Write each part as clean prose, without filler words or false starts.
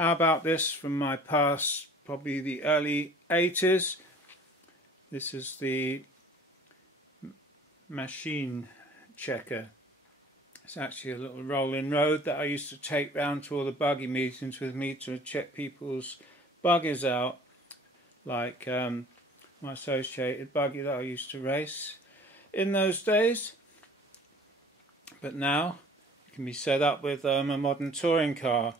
How about this from my past, probably the early 80s? This is the Machin Checker. It's actually a little rolling road that I used to take round to all the buggy meetings with me to check people's buggies out, like my associated buggy that I used to race in those days. But now it can be set up with a modern touring car.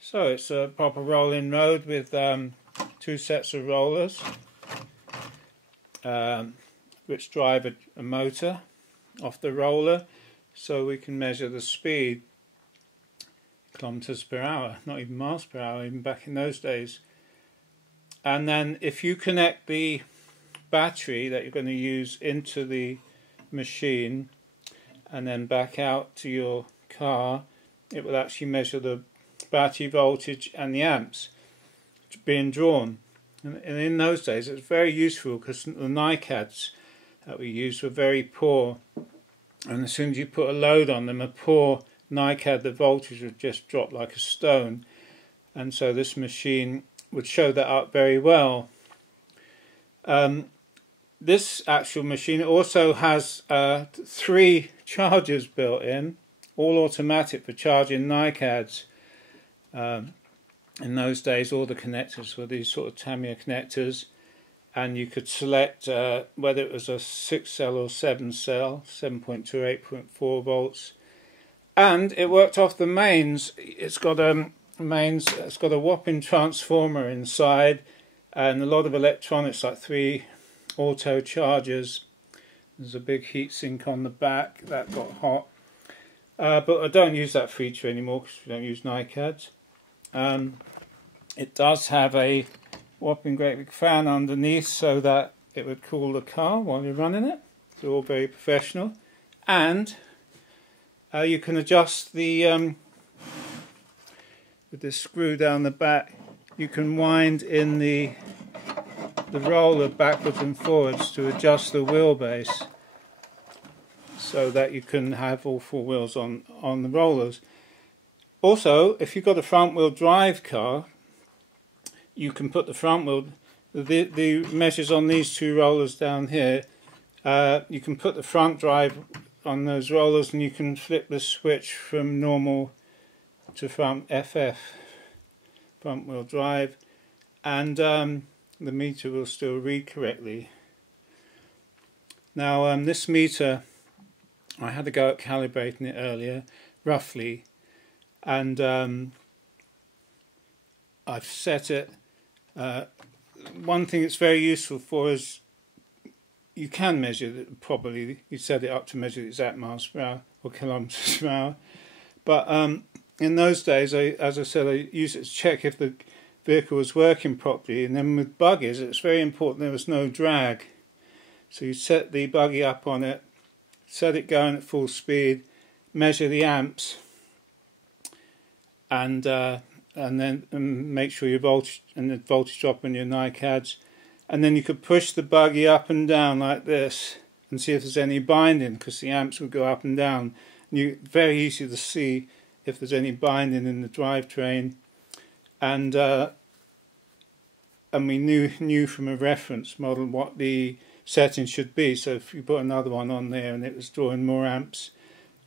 So it's a proper rolling road with 2 sets of rollers which drive a motor off the roller, so we can measure the speed, kilometers per hour, not even miles per hour, even back in those days. And then if you connect the battery that you're going to use into the machine and then back out to your car, it will actually measure the battery voltage and the amps being drawn. And in those days it was very useful because the Nicads that we used were very poor, and as soon as you put a load on them, a poor Nicad, the voltage would just drop like a stone, and so this machine would show that up very well. This actual machine also has 3 chargers built in, all automatic for charging Nicads. In those days all the connectors were these sort of Tamiya connectors, and you could select whether it was a 6-cell or 7-cell, 7.2 or 8.4 volts, and it worked off the mains. It's got a whopping transformer inside and a lot of electronics, like 3 auto chargers. There's a big heatsink on the back that got hot, but I don't use that feature anymore because we don't use Nicads. It does have a whopping great big fan underneath so that it would cool the car while you're running it. It's all very professional, and you can adjust the with this screw down the back. You can wind in the roller backwards and forwards to adjust the wheelbase so that you can have all 4 wheels on the rollers. Also, if you've got a front-wheel drive car, you can put the front wheel, the measures on these 2 rollers down here, you can put the front drive on those rollers and you can flip the switch from normal to front FF, front wheel drive, and the meter will still read correctly. Now this meter, I had to go at calibrating it earlier, roughly, and I've set it. One thing it's very useful for is you can measure it properly. You set it up to measure the exact miles per hour or kilometers per hour. But in those days, as I said, I used it to check if the vehicle was working properly. And then with buggies, it's very important there was no drag. So you set the buggy up on it, set it going at full speed, measure the amps, and then make sure your voltage and the voltage drop on your Nicads, and then you could push the buggy up and down like this and see if there's any binding, because the amps would go up and down. And you very easy to see if there's any binding in the drivetrain, and we knew from a reference model what the settings should be. So if you put another one on there and it was drawing more amps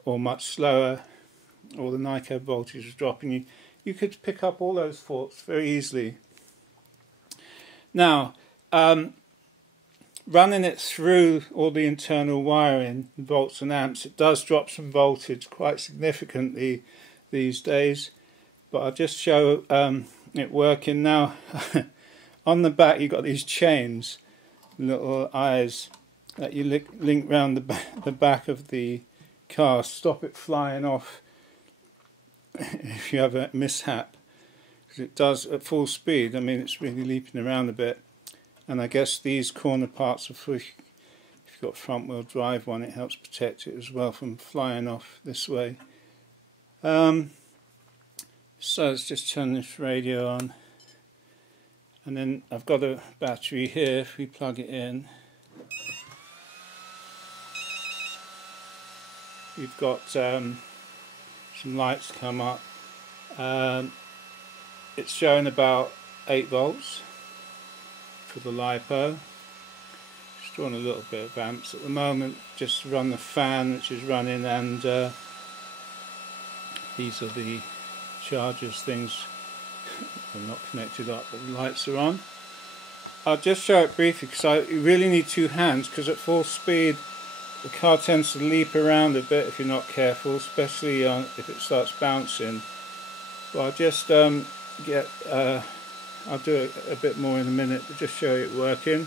or much slower, or the Nicad voltage was dropping, you could pick up all those faults very easily. Now, running it through all the internal wiring, volts and amps, it does drop some voltage quite significantly these days, but I'll just show it working now. On the back you've got these chains, little eyes that you link round the back of the car, stop it flying off if you have a mishap, because it does at full speed. I mean, it's really leaping around a bit, and I guess these corner parts are for, if you've got front wheel drive one, it helps protect it as well from flying off this way. So let's just turn this radio on, and then I've got a battery here. If we plug it in, we've got some lights come up, it's showing about 8 volts for the LiPo. Just drawing a little bit of amps at the moment, just to run the fan which is running, and these are the chargers things. They're not connected up, but the lights are on. I'll just show it briefly because you really need 2 hands, because at full speed the car tends to leap around a bit if you're not careful, especially if it starts bouncing. But I'll just I'll do it a bit more in a minute, but just show it working.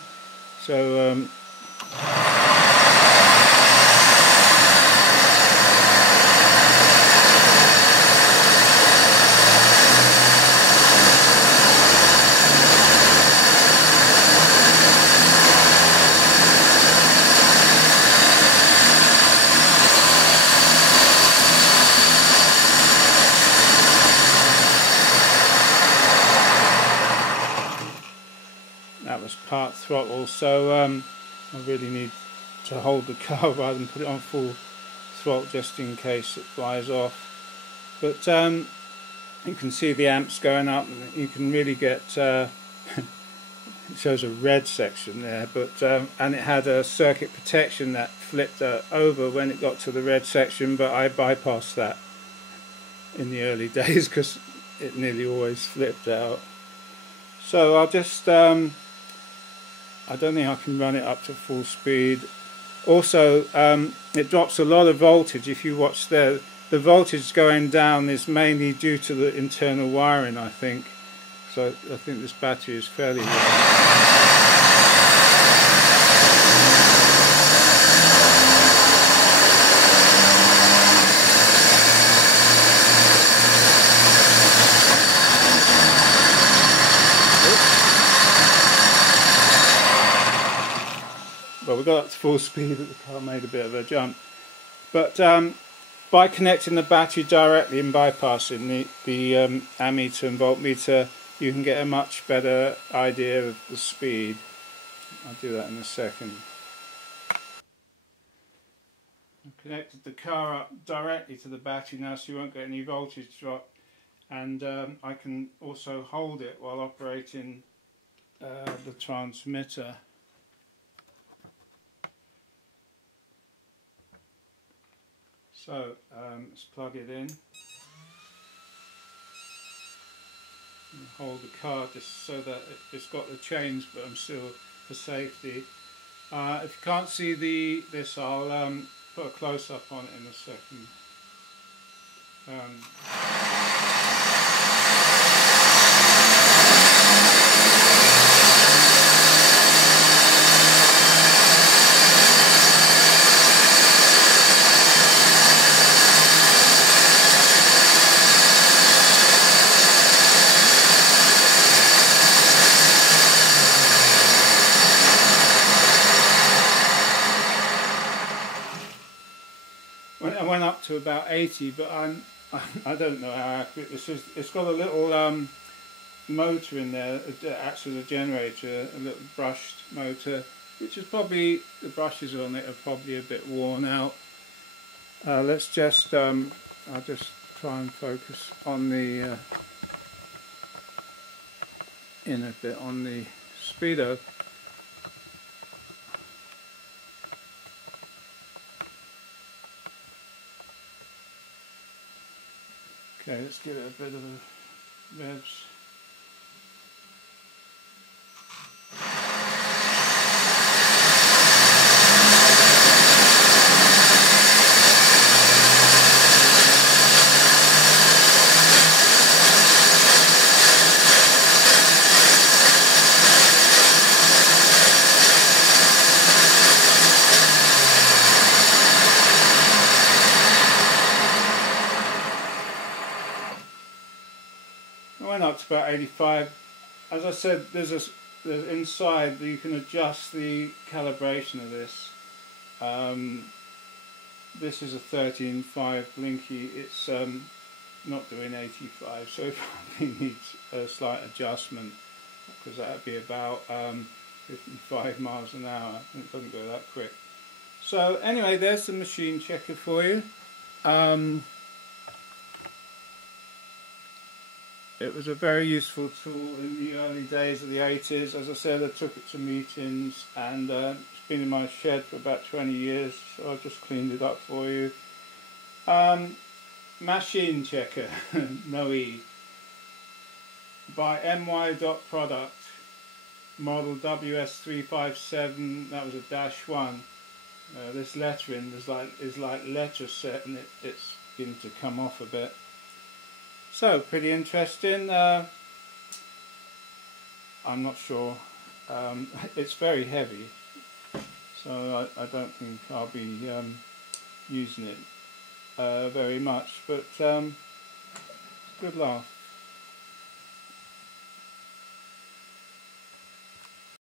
So that was part throttle, so I really need to hold the car rather than put it on full throttle just in case it flies off. But you can see the amps going up, and you can really get it shows a red section there, but and it had a circuit protection that flipped over when it got to the red section, but I bypassed that in the early days because it nearly always flipped out. So I'll just I don't think I can run it up to full speed. Also it drops a lot of voltage. If you watch there, the voltage going down is mainly due to the internal wiring, I think. So I think this battery is fairly well, we got up to full speed, but the car made a bit of a jump. But by connecting the battery directly and bypassing the ammeter and voltmeter, you can get a much better idea of the speed. I'll do that in a second. I've connected the car up directly to the battery now, so you won't get any voltage drop, and I can also hold it while operating the transmitter. So let's plug it in. And hold the car just so that it's got the change button still for safety. If you can't see this, I'll put a close-up on it in a second. I went up to about 80, but I don't know how accurate this is. It's got a little motor in there that acts as a generator, a little brushed motor, which is probably, the brushes on it are probably a bit worn out. Let's just, I'll just try and focus on the, in a bit on the speedo. Okay, let's give it a bit of a revs. I went up to about 85. As I said, there's inside you can adjust the calibration of this. This is a 13.5 blinky. It's not doing 85, so it probably needs a slight adjustment, because that would be about 55 miles an hour. It doesn't go that quick. So anyway, there's the machine checker for you. it was a very useful tool in the early days of the 80s. As I said, I took it to meetings, and it's been in my shed for about 20 years, so I just cleaned it up for you. Machin Checker, no E, by my.product, model WS357. That was a -1. This lettering is like letter set, and it's beginning to come off a bit. So pretty interesting. I'm not sure. It's very heavy, so I don't think I'll be using it very much. But good laugh.